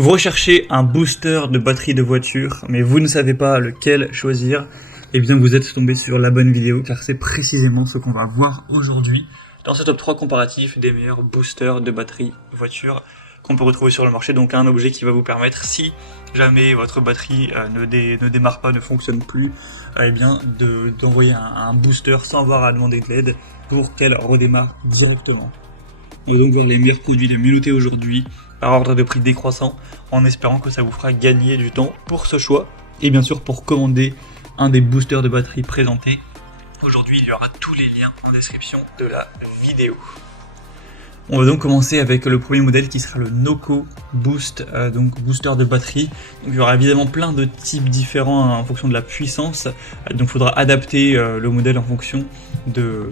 Vous recherchez un booster de batterie de voiture, mais vous ne savez pas lequel choisir, eh bien vous êtes tombé sur la bonne vidéo, car c'est précisément ce qu'on va voir aujourd'hui dans ce top 3 comparatif des meilleurs boosters de batterie voiture qu'on peut retrouver sur le marché. Donc un objet qui va vous permettre, si jamais votre batterie ne démarre pas, ne fonctionne plus, eh bien d'envoyer un booster sans avoir à demander de l'aide pour qu'elle redémarre directement. On va donc voir les meilleurs produits les mieux notés aujourd'hui par ordre de prix décroissant, en espérant que ça vous fera gagner du temps pour ce choix et bien sûr pour commander un des boosters de batterie présentés. Aujourd'hui, il y aura tous les liens en description de la vidéo. On va donc commencer avec le premier modèle qui sera le Noco Boost, donc booster de batterie. Donc, il y aura évidemment plein de types différents en fonction de la puissance, donc il faudra adapter le modèle en fonction de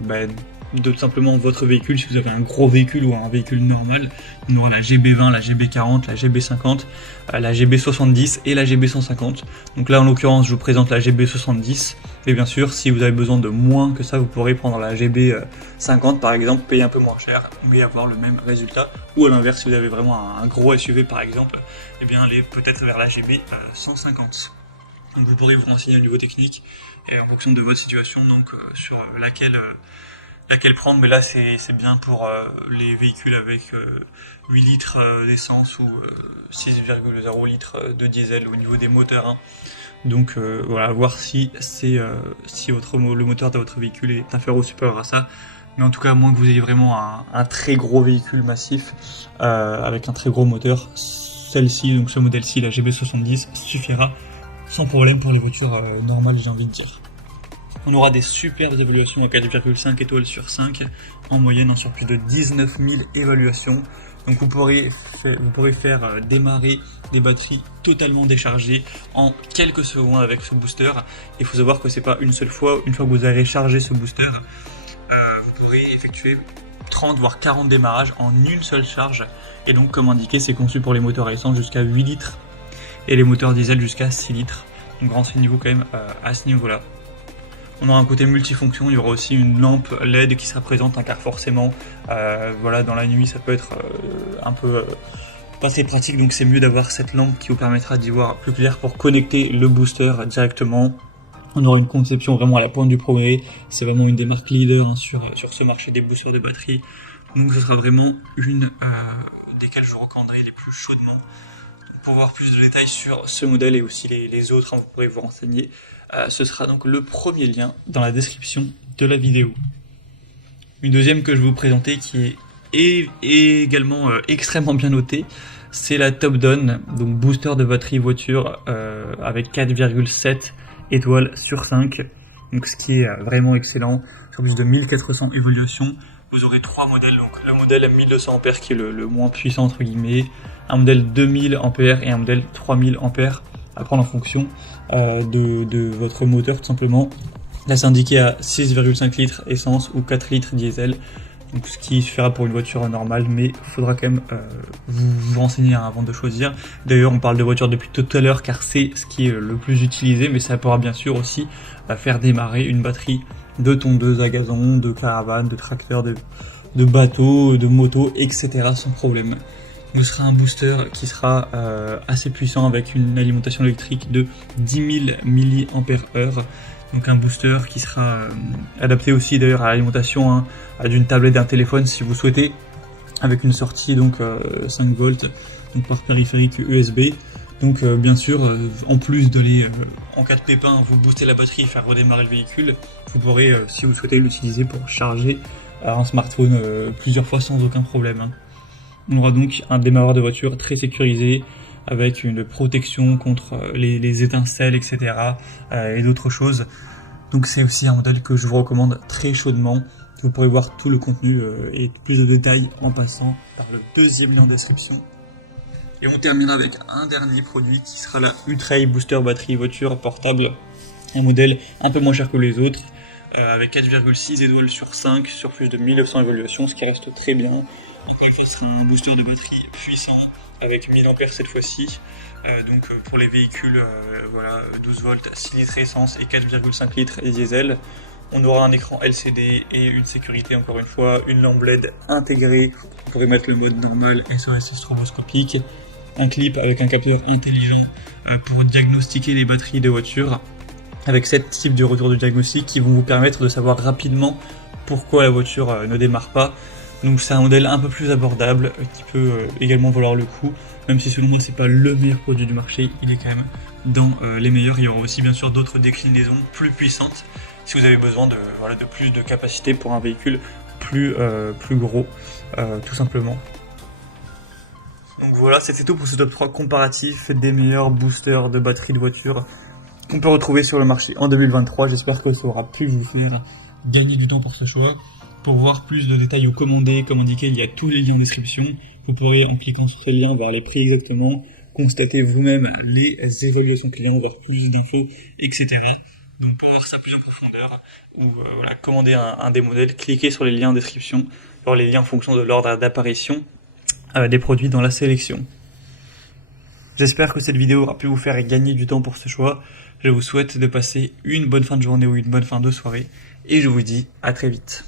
tout simplement votre véhicule. Si vous avez un gros véhicule ou un véhicule normal, on aura la GB20, la GB40, la GB50, la GB70 et la GB150. Donc là en l'occurrence je vous présente la GB70, et bien sûr si vous avez besoin de moins que ça, vous pourrez prendre la GB50 par exemple, payer un peu moins cher mais avoir le même résultat, ou à l'inverse si vous avez vraiment un gros SUV par exemple, et bien aller peut-être vers la GB150. Donc vous pourrez vous renseigner au niveau technique et en fonction de votre situation, donc sur laquelle prendre, mais là c'est bien pour les véhicules avec 8 litres d'essence ou 6,0 litres de diesel au niveau des moteurs. Hein. Donc voilà, voir si le moteur de votre véhicule est inférieur ou supérieur à ça. Mais en tout cas, à moins que vous ayez vraiment un très gros véhicule massif avec un très gros moteur, donc ce modèle-ci, la GB70, suffira sans problème pour les voitures normales, j'ai envie de dire. On aura des superbes évaluations à 4,5 étoiles sur 5, en moyenne sur plus de 19 000 évaluations. Donc vous pourrez faire démarrer des batteries totalement déchargées en quelques secondes avec ce booster. Il faut savoir que c'est pas une seule fois, une fois que vous avez chargé ce booster, vous pourrez effectuer 30 voire 40 démarrages en une seule charge. Et donc comme indiqué, c'est conçu pour les moteurs à essence jusqu'à 8 litres et les moteurs diesel jusqu'à 6 litres. Donc renseignez-vous quand même à ce niveau-là. On aura un côté multifonction, il y aura aussi une lampe LED qui sera présente, car forcément, voilà, dans la nuit ça peut être un peu pas très pratique, donc c'est mieux d'avoir cette lampe qui vous permettra d'y voir plus clair pour connecter le booster directement. On aura une conception vraiment à la pointe du progrès, c'est vraiment une des marques leaders sur ce marché des boosters de batterie, donc ce sera vraiment une desquelles je vous recommanderai les plus chaudement. Pour voir plus de détails sur ce modèle et aussi les autres, vous pourrez vous renseigner. Ce sera donc le premier lien dans la description de la vidéo. Une deuxième que je vais vous présenter qui est également extrêmement bien notée, c'est la Top Down, donc booster de batterie voiture avec 4,7 étoiles sur 5, donc ce qui est vraiment excellent, sur plus de 1400 évaluations. Vous aurez trois modèles, donc le modèle 1200 A qui est le moins puissant entre guillemets, un modèle 2000 A et un modèle 3000 A à prendre en fonction de votre moteur tout simplement. Là c'est indiqué à 6,5 litres essence ou 4 litres diesel, donc ce qui suffira pour une voiture normale, mais il faudra quand même vous renseigner avant de choisir. D'ailleurs on parle de voiture depuis tout à l'heure car c'est ce qui est le plus utilisé, mais ça pourra bien sûr aussi faire démarrer une batterie de tondeuse à gazon, de caravane, de tracteur, de bateau, de moto, etc. sans problème. Ce sera un booster qui sera assez puissant avec une alimentation électrique de 10 000 mAh. Donc un booster qui sera adapté aussi d'ailleurs à l'alimentation d'une tablette, d'un téléphone si vous souhaitez, avec une sortie donc 5 volts donc par périphérique USB. Donc bien sûr, en plus d'aller en cas de pépin vous booster la batterie et faire redémarrer le véhicule, vous pourrez si vous souhaitez l'utiliser pour charger un smartphone plusieurs fois sans aucun problème. Hein. On aura donc un démarreur de voiture très sécurisé avec une protection contre les étincelles, etc. Et d'autres choses. Donc c'est aussi un modèle que je vous recommande très chaudement. Vous pourrez voir tout le contenu et plus de détails en passant par le deuxième lien en description. Et on terminera avec un dernier produit qui sera la Ultra Booster batterie voiture portable. Un modèle un peu moins cher que les autres, avec 4,6 étoiles sur 5 sur plus de 1900 évaluations, ce qui reste très bien. Encore une fois, ce sera un booster de batterie puissant avec 1000 A cette fois-ci. Donc pour les véhicules, voilà, 12 volts, 6 litres essence et 4,5 litres et diesel. On aura un écran LCD et une sécurité, encore une fois, une lampe LED intégrée. Vous pourrez mettre le mode normal, SOS stroboscopique. un clip avec un capteur intelligent pour diagnostiquer les batteries de voiture, avec 7 types de retours de diagnostic qui vont vous permettre de savoir rapidement pourquoi la voiture ne démarre pas. Donc c'est un modèle un peu plus abordable qui peut également valoir le coup, même si selon moi c'est pas le meilleur produit du marché, il est quand même dans les meilleurs. Il y aura aussi bien sûr d'autres déclinaisons plus puissantes si vous avez besoin de plus de capacité pour un véhicule plus gros, tout simplement. Donc voilà, c'était tout pour ce top 3 comparatif des meilleurs boosters de batterie de voiture qu'on peut retrouver sur le marché en 2023. J'espère que ça aura pu vous faire gagner du temps pour ce choix. Pour voir plus de détails ou commander, comme indiqué, il y a tous les liens en description. Vous pourrez, en cliquant sur ces liens, voir les prix exactement, constater vous-même les évaluations clients, voir plus d'infos, etc. Donc pour voir ça plus en profondeur, ou commander un des modèles, cliquez sur les liens en description, voir les liens en fonction de l'ordre d'apparition des produits dans la sélection. J'espère que cette vidéo aura pu vous faire gagner du temps pour ce choix. Je vous souhaite de passer une bonne fin de journée ou une bonne fin de soirée, et je vous dis à très vite.